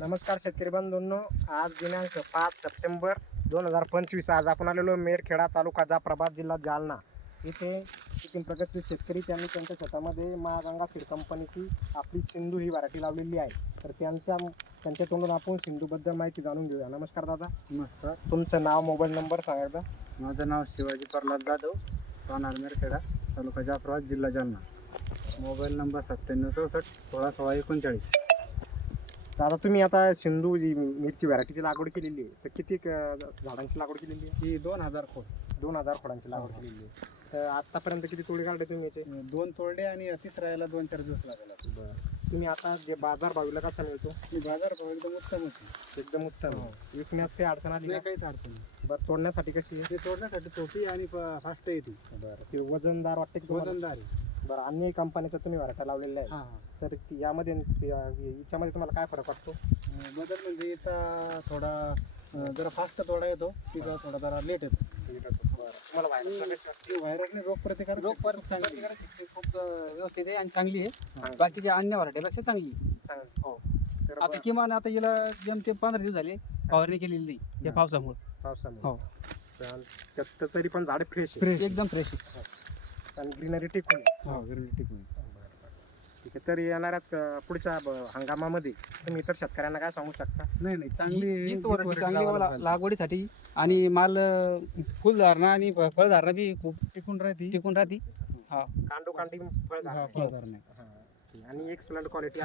नमस्कार शेतकरी बंधूंनो, आज दिनांक 5 सप्टेंबर 2025. आज आपण आलेलो मेरखेडा तालुका जाफराबाद जिल्हा जालना इथे तीन प्रगतशील शेतकरी त्यांनी त्यांच्या शेतामध्ये महागंगा सीड कंपनीची आपली सिंधू ही व्हरायटी लावलेली आहे. तर त्यांच्या तोंडून आपण सिंधूबद्दल माहिती जाणून घेऊया. नमस्कार दादा. नमस्कार. तुमचं नाव, मोबाईल नंबर सांगा एकदा. माझं नाव शिवाजी प्रल्हाद जाधव, राहणार मेरखेडा, तालुका जाफराबाद, जिल्हा जालना. Mobile number 9764 16 16 39. दादा, तुम्ही आता सिंधू जी मिरची व्हरायटीची लागवड केलेली आहे, तर किती झाडांची लागवड केलेली आहे? ही 2000 खोड, 2000 फळांची लागवड केलेली आहे. तर आतापर्यंत किती तोडे काढले तुम्ही याचे? 2 तोडले आणि तिसऱ्याला 2-4 दिवस लागले. बरं, तुम्ही आता जे बाजार भावीला कसा मिळतो? बाजार भाव एकदम उत्तम होती, एकदम उत्तम. विकण्यात काही अडचण आली नाही का? काहीच अडचण नाही. बरं, तोडण्यासाठी कशी आहे? ते तोडण्यासाठी सोपी आणि फास्ट येते. बरं, ते वजनदार वाटते की तुम्हाला? वजनदार आहे. बरं, अन्य कंपनीचा तुम्ही व्हरायटी लावलेल्या आहे, हां हां. तर यामध्ये याच्यामध्ये तुम्हाला काय फरक वाटतो? बदल म्हणजे याचा थोडा जरा फास्ट तोडा येतो, तिचा थोडा जरा लेट येतो. तुम्हाला व्हायरसने रोग प्रतिकारक शक्ती खूप व्यवस्थित आहे आणि चांगली आहे. हा. बाकीच्या अन्य व्हरायटीपेक्षा चांगली आहे. हो. तर आता किमान आता हिला जेमतेम 15 दिवस झाले फवारणी केलेली नाही या पावसामुळे. पावसामुळे हो. त्यात तरी पण झाडे फ्रेश एकदम फ्रेश आहे. आणि ग्रीनरी टिकून आहे. हो टिकून. ठीक आहे. तर येणाऱ्या पुढच्या हंगामामध्ये तुम्ही इतर शेतकऱ्यांना काय सांगू शकता? नाही चांगली हीच variety चांगली बाबा लागवडीसाठी आणि माल फुलधारणा आणि फळधारणा बी खूप टिकून राहते. राहते. हा. कांडोकांडी फळ हा, फळधारणा आहे. आणि एक्सलंट क्वालिटी.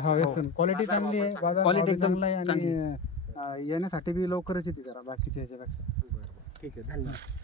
क्वालिटी चांगली आहे, बाजार Quality भाव एकदम चांगला आहे आणि येण्यासाठी बी लवकरच येते जरा बाकीच्या ह्याच्यापेक्षा. ठीक आहे, धन्यवाद.